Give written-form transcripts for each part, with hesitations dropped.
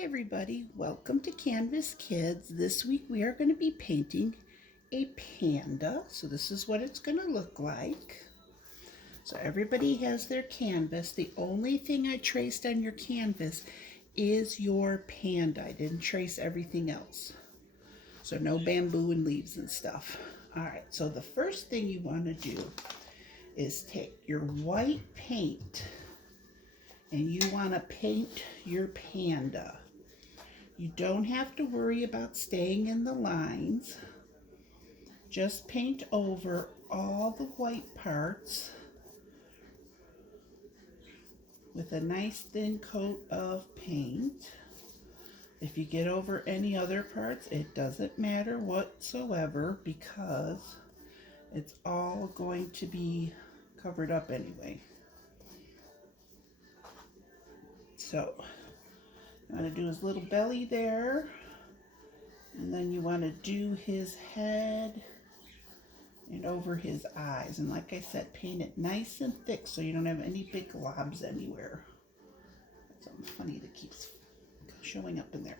Hi everybody, welcome to Canvas Kids. This week we are going to be painting a panda. So this is what it's going to look like. So everybody has their canvas. The only thing I traced on your canvas is your panda. I didn't trace everything else. So no bamboo and leaves and stuff. Alright, so the first thing you want to do is take your white paint and you want to paint your panda. You don't have to worry about staying in the lines. Just paint over all the white parts with a nice thin coat of paint. If you get over any other parts, it doesn't matter whatsoever because it's all going to be covered up anyway. So, you want to do his little belly there, and then you want to do his head and over his eyes. And like I said, paint it nice and thick so you don't have any big globs anywhere. That's something funny that keeps showing up in there.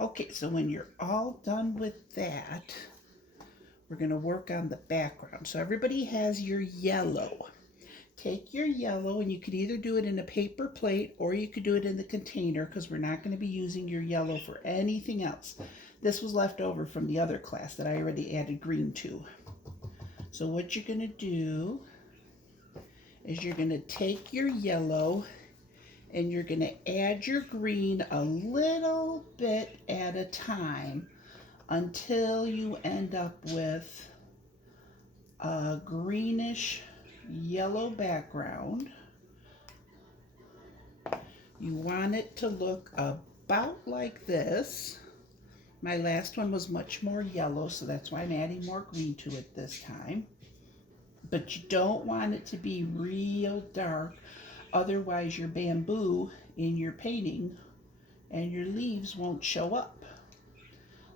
Okay, so when you're all done with that, we're going to work on the background. So everybody has your yellow. Take your yellow, and you could either do it in a paper plate or you could do it in the container because we're not going to be using your yellow for anything else. This was left over from the other class that I already added green to. So what you're going to do is you're going to take your yellow and you're going to add your green a little bit at a time until you end up with a greenish yellow background. You want it to look about like this. My last one was much more yellow, so that's why I'm adding more green to it this time. But you don't want it to be real dark, otherwise your bamboo in your painting and your leaves won't show up.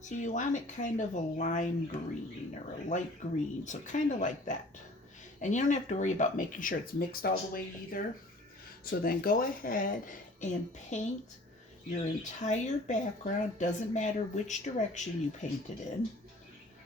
So you want it kind of a lime green or a light green, so kind of like that. And you don't have to worry about making sure it's mixed all the way either. So then go ahead and paint your entire background. Doesn't matter which direction you paint it in,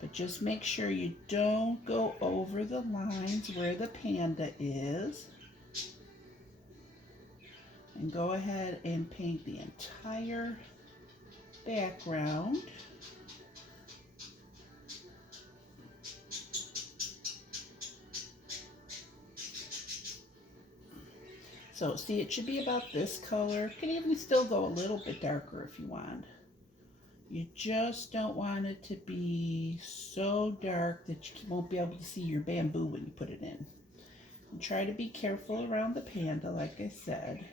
but just make sure you don't go over the lines where the panda is. And go ahead and paint the entire background. So see, it should be about this color. You can even still go a little bit darker if you want. You just don't want it to be so dark that you won't be able to see your bamboo when you put it in. And try to be careful around the panda, like I said.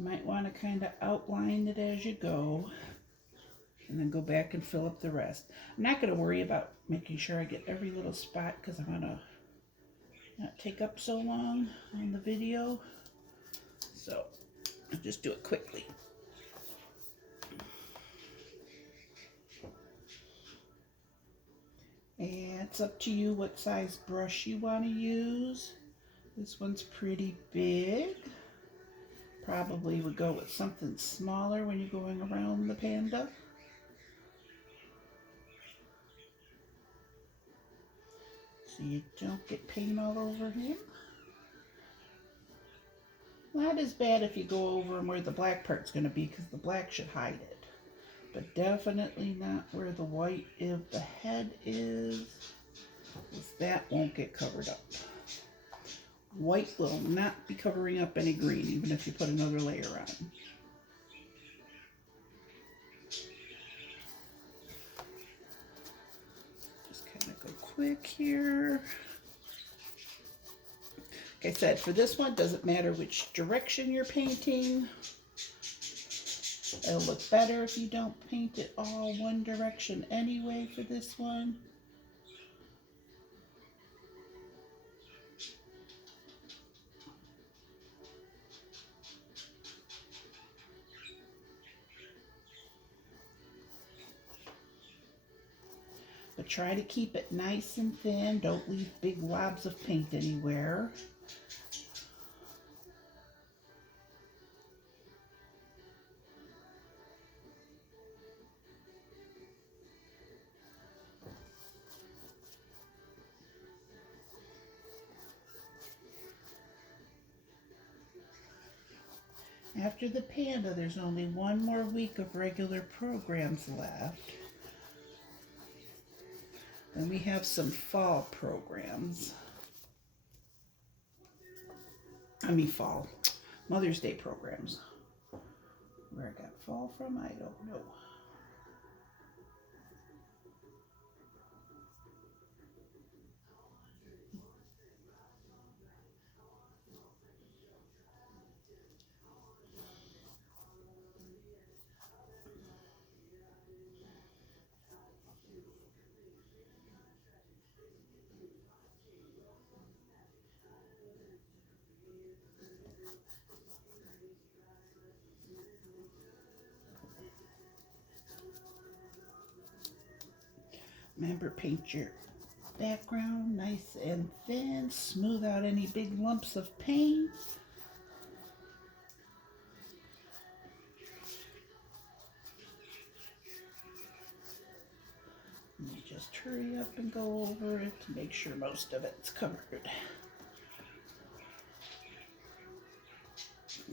You might want to kind of outline it as you go and then go back and fill up the rest. I'm not going to worry about making sure I get every little spot because I want to not take up so long on the video. So I'll just do it quickly. And it's up to you what size brush you want to use. This one's pretty big. Probably would go with something smaller when you're going around the panda. So you don't get paint all over him. Not as bad if you go over him where the black part's going to be because the black should hide it. But definitely not where the white of the head is, because that won't get covered up. White will not be covering up any green, even if you put another layer on. Just kind of go quick here. Like I said, for this one, doesn't matter which direction you're painting. It'll look better if you don't paint it all one direction anyway for this one. But try to keep it nice and thin. Don't leave big globs of paint anywhere. after the Panda, there's only one more week of regular programs left. Then we have some fall programs. Fall. Mother's Day programs. Where I got fall from, I don't know. Remember, paint your background nice and thin. Smooth out any big lumps of paint. And you just hurry up and go over it to make sure most of it's covered.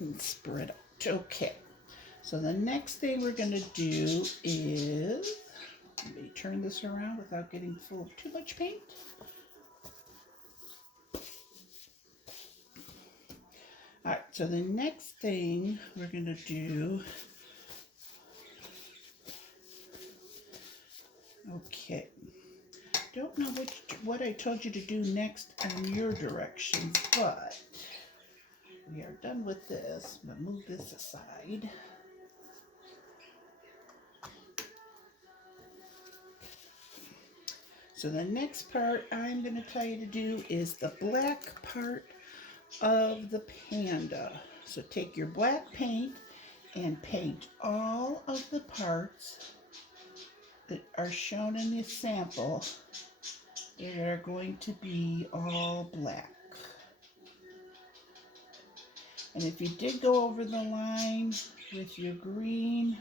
And spread out. Okay. So the next thing we're going to do is, let me turn this around without getting full of too much paint. All right, so the next thing we're going to do, okay, don't know what I told you to do next on your directions, but we are done with this. I'm going to move this aside. So the next part I'm going to tell you to do is the black part of the Panda. So take your black paint and paint all of the parts that are shown in the sample that are going to be all black. And if you did go over the line with your green,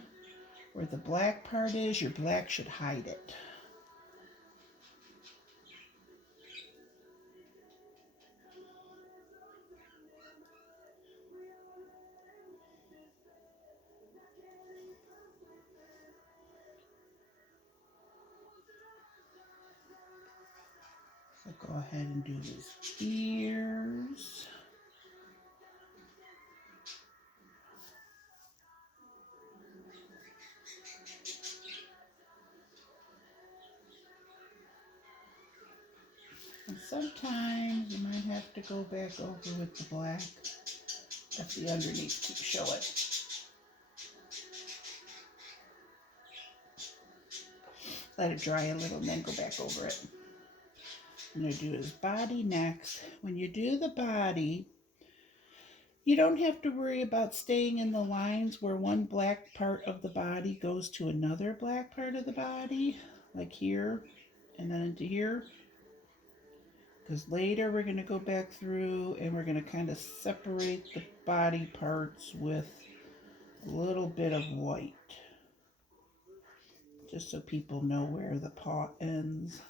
where the black part is, your black should hide it. So go ahead and do his ears. And sometimes you might have to go back over with the black if the underneath to show it. Let it dry a little and then go back over it. I'm going to do his body next. When you do the body, you don't have to worry about staying in the lines where one black part of the body goes to another black part of the body, like here and then into here. Because later we're going to go back through and we're going to kind of separate the body parts with a little bit of white. Just so people know where the paw ends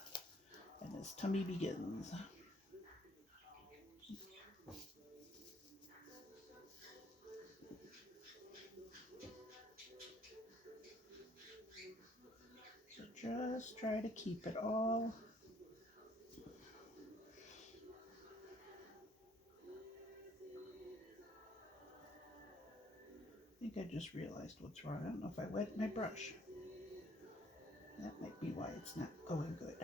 and his tummy begins. So just try to keep it all. I think I just realized what's wrong. I don't know if I wet my brush. That might be why it's not going good.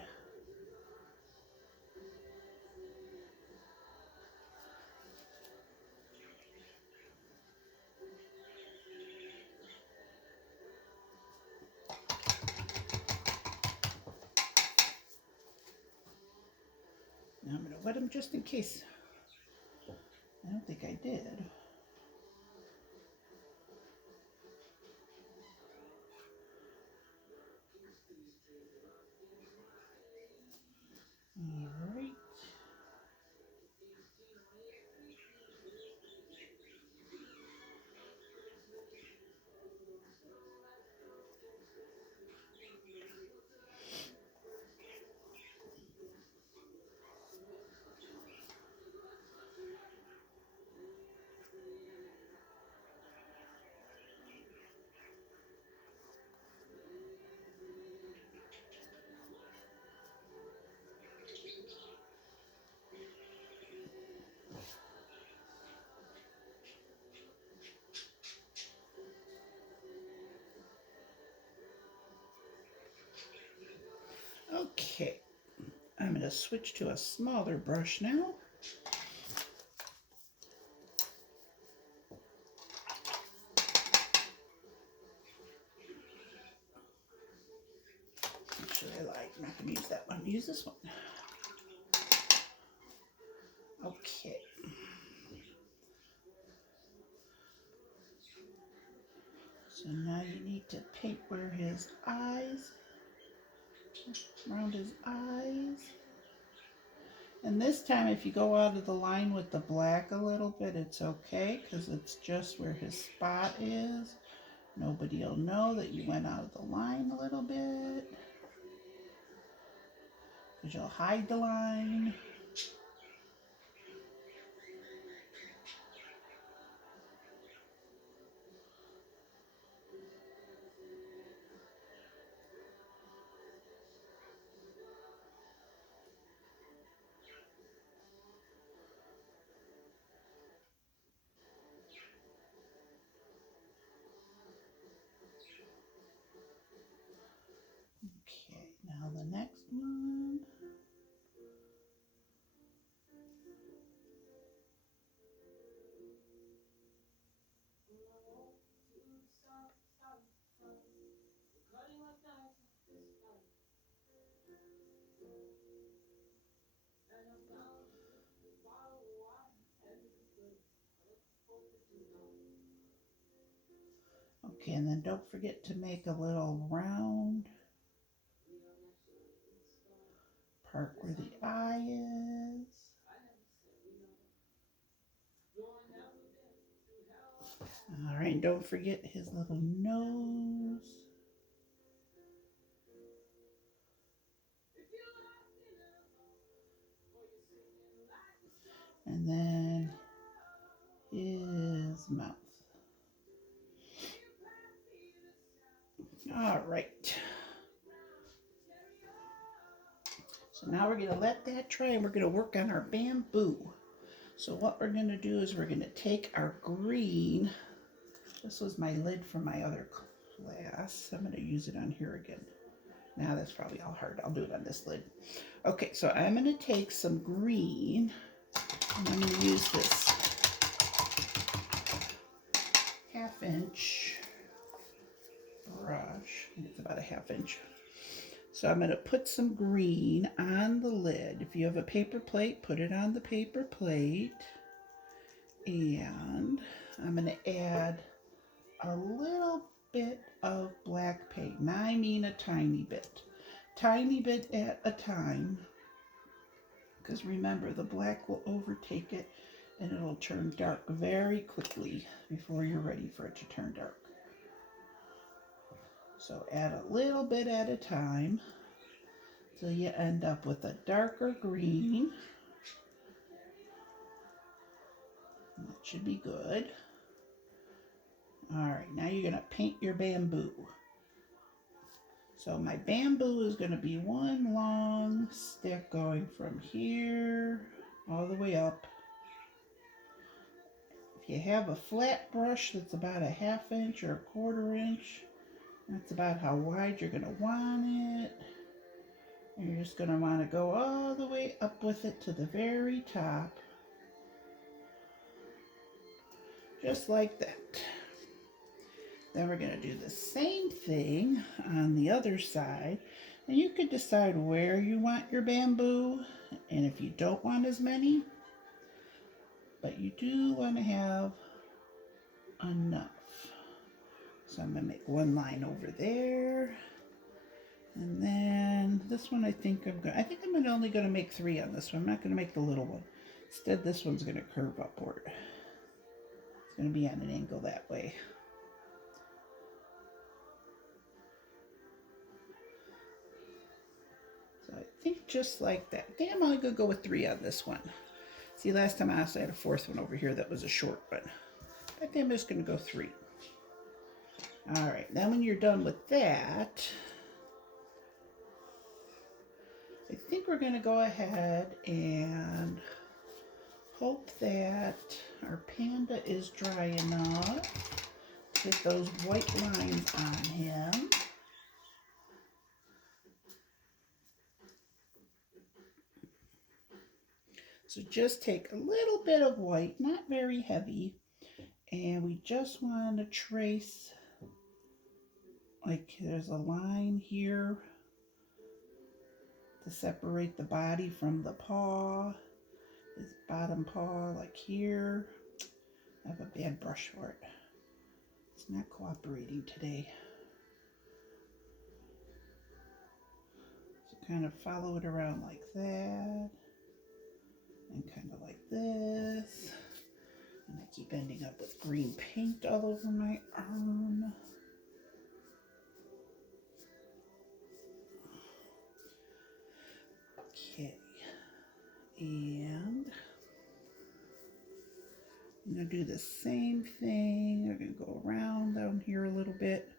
Now I'm going to wet them just in case. I don't think I did. All right. Okay, I'm going to switch to a smaller brush now. Actually, I'm not going to use that one. Use this one. Okay. So now you need to paint where his eyes, around his eyes. And this time, if you go out of the line with the black a little bit, it's okay, because it's just where his spot is. Nobody will know that you went out of the line a little bit, because you'll hide the line. Okay, now the next one. Okay, and then don't forget to make a little round part where the eye is. All right, don't forget his little nose. And then his mouth. All right. So now we're going to let that dry and we're going to work on our bamboo. So what we're going to do is we're going to take our green. This was my lid from my other class. I'm going to use it on here again. Now that's probably all hard. I'll do it on this lid. Okay, so I'm going to take some green and I'm going to use this 1/2 inch brush. I think it's about a 1/2 inch. So I'm going to put some green on the lid. If you have a paper plate, put it on the paper plate. And I'm going to add a little bit of black paint. Now I mean a tiny bit. Tiny bit at a time. Because remember, the black will overtake it and it'll turn dark very quickly before you're ready for it to turn dark. So add a little bit at a time till you end up with a darker green. That should be good. All right, now you're going to paint your bamboo. So my bamboo is going to be one long stick going from here all the way up. If you have a flat brush that's about a 1/2 inch or a 1/4 inch, that's about how wide you're going to want it. And you're just going to want to go all the way up with it to the very top. Just like that. Then we're going to do the same thing on the other side. And you can decide where you want your bamboo. And if you don't want as many, but you do want to have enough. So I'm going to make one line over there. And then this one I think I'm only going to make 3 on this one. I'm not going to make the little one. Instead, this one's going to curve upward. It's going to be on an angle that way. So I think just like that. I think I'm only going to go with 3 on this one. See, last time I also had a 4th one over here that was a short one. I think I'm just going to go 3. All right, then when you're done with that, I think we're going to go ahead and hope that our panda is dry enough to get those white lines on him. So just take a little bit of white, not very heavy, and we just want to trace, like there's a line here to separate the body from the paw, this bottom paw, like here. I have a bad brush for it. It's not cooperating today. So kind of follow it around like that, and kind of like this. And I keep ending up with green paint all over my arm. Okay, and I'm going to do the same thing. I'm going to go around down here a little bit,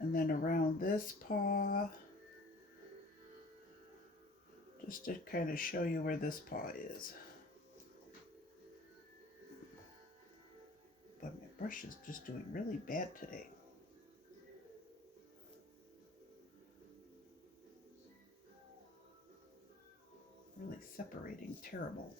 and then around this paw, just to kind of show you where this paw is. But my brush is just doing really bad today. Really separating terrible.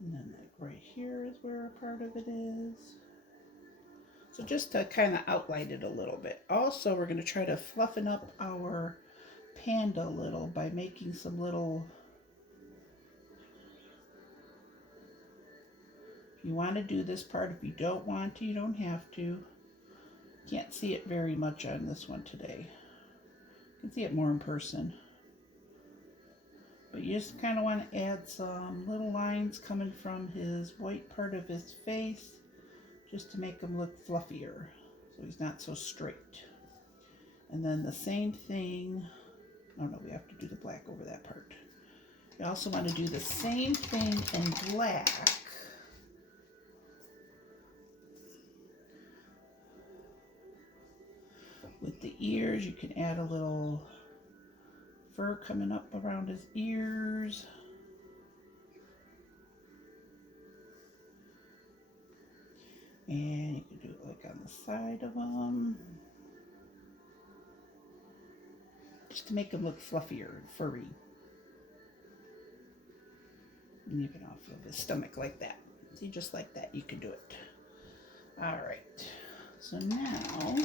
And then like right here is where a part of it is. So just to kind of outline it a little bit. Also, we're going to try to fluffen up our panda a little by making some little, if you want to do this part, if you don't want to, you don't have to. Can't see it very much on this one today. You can see it more in person. But you just kind of want to add some little lines coming from his white part of his face, just to make him look fluffier, so he's not so straight. And then the same thing, oh no, we have to do the black over that part. You also want to do the same thing in black. With the ears, you can add a little fur coming up around his ears. And you can do it like on the side of them, just to make him look fluffier and furry. And even off of his stomach like that. See, just like that, you can do it. All right, so now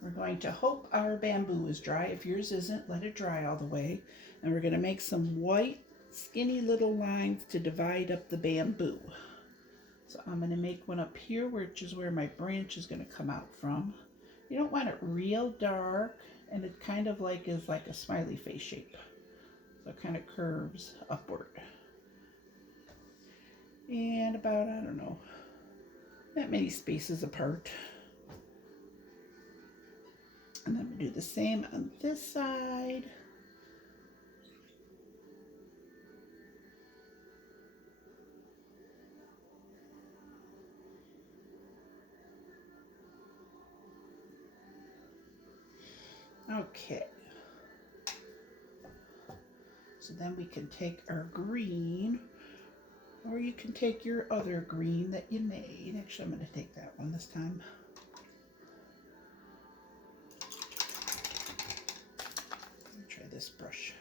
we're going to hope our bamboo is dry. If yours isn't, let it dry all the way. And we're going to make some white, skinny little lines to divide up the bamboo. So I'm going to make one up here, which is where my branch is going to come out from. You don't want it real dark, and it kind of like is like a smiley face shape. So it kind of curves upward. And about, I don't know, that many spaces apart. And then we do the same on this side. Okay. So then we can take our green, or you can take your other green that you made. Actually, I'm going to take that one this time. Let me try this brush.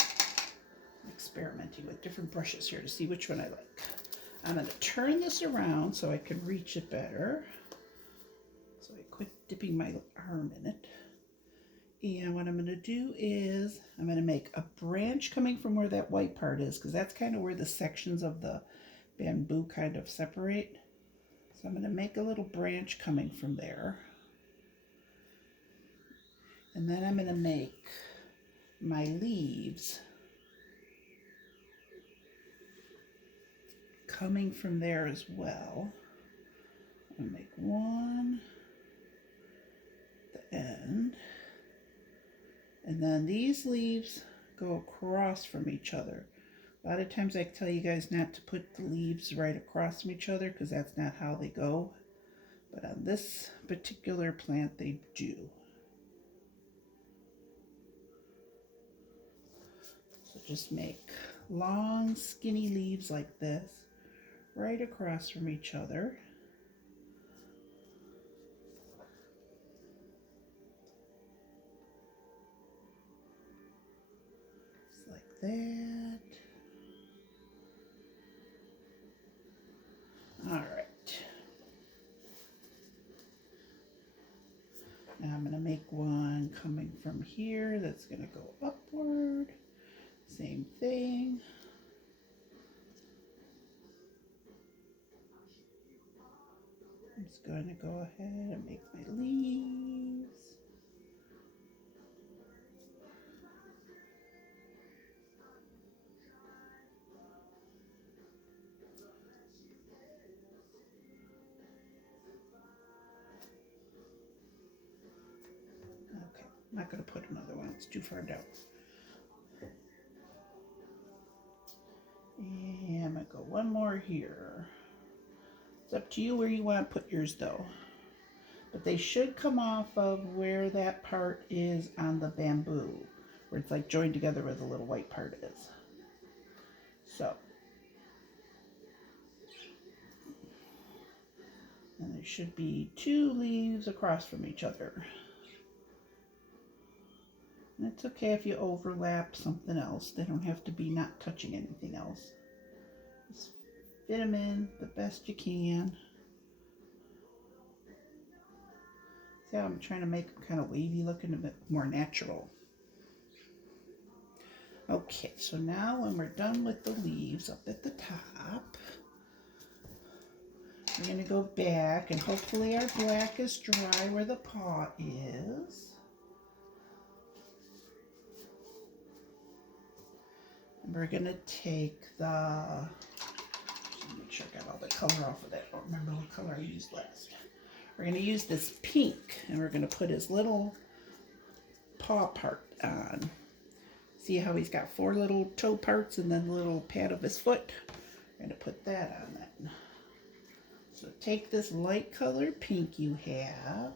I'm experimenting with different brushes here to see which one I like. I'm going to turn this around so I can reach it better. So I quit dipping my arm in it. And what I'm going to do is I'm going to make a branch coming from where that white part is, because that's kind of where the sections of the bamboo kind of separate. So I'm going to make a little branch coming from there. And then I'm going to make my leaves coming from there as well. I'm going to make one at the end. And then these leaves go across from each other. A lot of times I tell you guys not to put the leaves right across from each other because that's not how they go. But on this particular plant, they do. just make long skinny leaves like this right across from each other. Just like that. All right. Now I'm going to make one coming from here that's going to go upward. Same thing. I'm just going to go ahead and make my leaves. Okay, I'm not going to put another one, it's too far down. And I'm going to go one more here. It's up to you where you want to put yours though. But they should come off of where that part is on the bamboo, where it's like joined together where the little white part is. So, and there should be 2 leaves across from each other. And it's okay if you overlap something else. They don't have to be not touching anything else. Just fit them in the best you can. See how I'm trying to make them kind of wavy looking, a bit more natural. Okay, so now when we're done with the leaves up at the top, we're going to go back and hopefully our black is dry where the paw is. And we're going to take the, make sure I got all the color off of that. I don't remember what color I used last. We're going to use this pink and we're going to put his little paw part on. See how he's got 4 little toe parts and then the little pad of his foot? We're going to put that on that. So take this light colored pink you have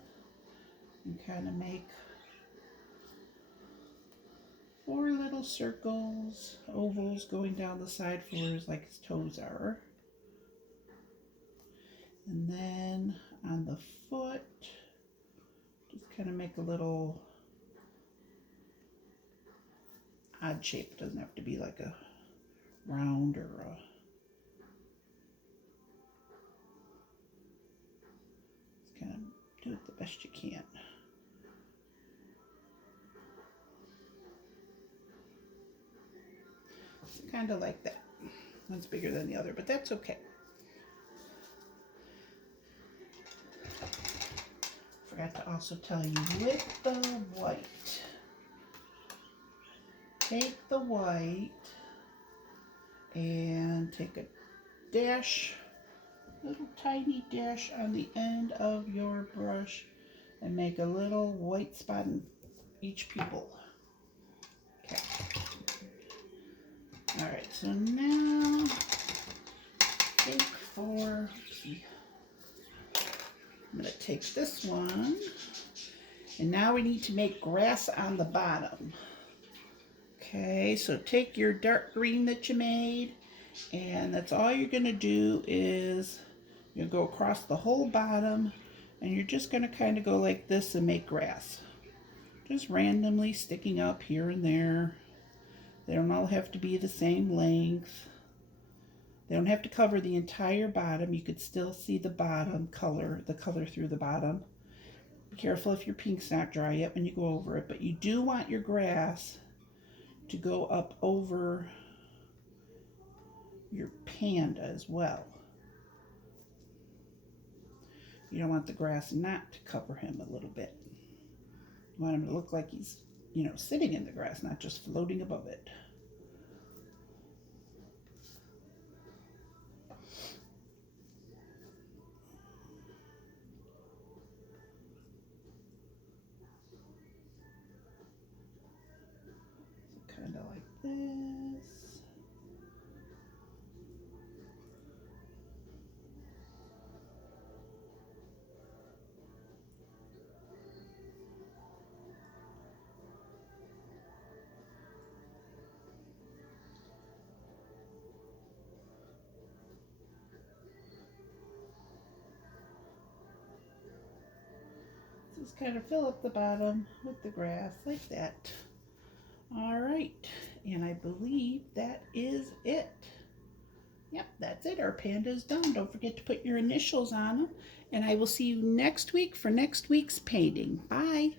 and kind of make 4 little circles, ovals going down the side floors like his toes are. And then on the foot, just kind of make a little odd shape. It doesn't have to be like a round or a... Just kind of do it the best you can. It's kind of like that. One's bigger than the other, but that's okay. Forgot to also tell you with the white, take the white and take a dash, little tiny dash on the end of your brush and make a little white spot in each pupil. Okay. All right, so now take 4, I'm going to take this one, and now we need to make grass on the bottom. Okay, so take your dark green that you made, and that's all you're going to do is you'll go across the whole bottom, and you're just going to kind of go like this and make grass. Just randomly sticking up here and there. They don't all have to be the same length. They don't have to cover the entire bottom. You could still see the bottom color, the color through the bottom. Be careful if your pink's not dry yet when you go over it, but you do want your grass to go up over your panda as well. You don't want the grass not to cover him a little bit. You want him to look like he's, you know, sitting in the grass, not just floating above it. Kind of like this. Just kind of fill up the bottom with the grass like that. All right, and I believe that is it. Yep, that's it. Our panda's done. Don't forget to put your initials on them. And I will see you next week for next week's painting. Bye.